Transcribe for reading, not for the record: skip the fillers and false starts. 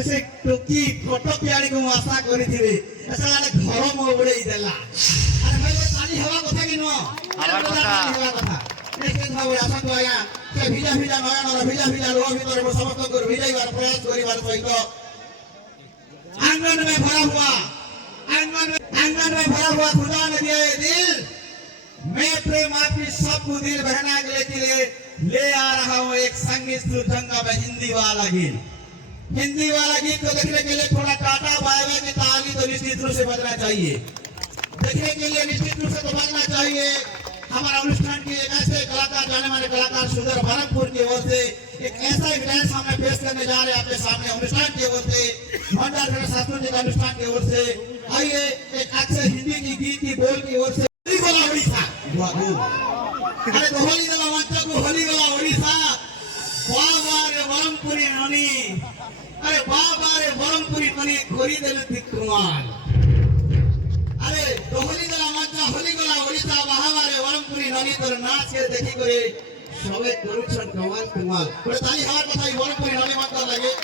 से टोकी फोटो पियाड़ी को आशा करी थी ऐसा घर मो उड़ाई देला अरे भाई ताली हवा कथा कि नो हवा कथा निश्चित भाव आशा तो आया से भिजा भिजा नयन भिजा भिजा रो भीतर समस्त को भिजाइबार प्रयास करिबार सहित आंगन में भरा हुआ खुदा ने दिया ये दिल मैं प्रेम आपकी सबको दिल बहना के लिए ले आ रहा हूँ एक संगीत सुरंगा में हिंदी वाला गीत को देखने के लिए थोड़ा टाटा बाय बाय की ताली तो निश्चित रूप से बजना चाहिए देखने के लिए निश्चित रूप से तो बजना चाहिए हमारा अनुष्ठान की एक ऐसे कलाकार जाने माने कलाकार सुंदर भरतपुर की ओर से एक ऐसा एक डांस हमें पेश करने जा रहे हैं आपके सामने अनुष्ठान की ओर से भंडार सांस्कृतिक अनुष्ठान की ओर से आइए एक अक्षर हिंदी की गीत की बोल की ओर से बोला उड़ीसा अरे तो होली गला मंच को होली गला उड़ीसा बाबा रे बरमपुरी ननी अरे बाबा रे बरमपुरी ननी खोरी देले तिकुमाल अरे तो होली गला मंच होली गला उड़ीसा बाबा रे बरमपुरी ननी तोर नाच के देखी करे सबे करूछन कमाल कमाल ताली हमार बताई बरमपुरी ननी मंच लगे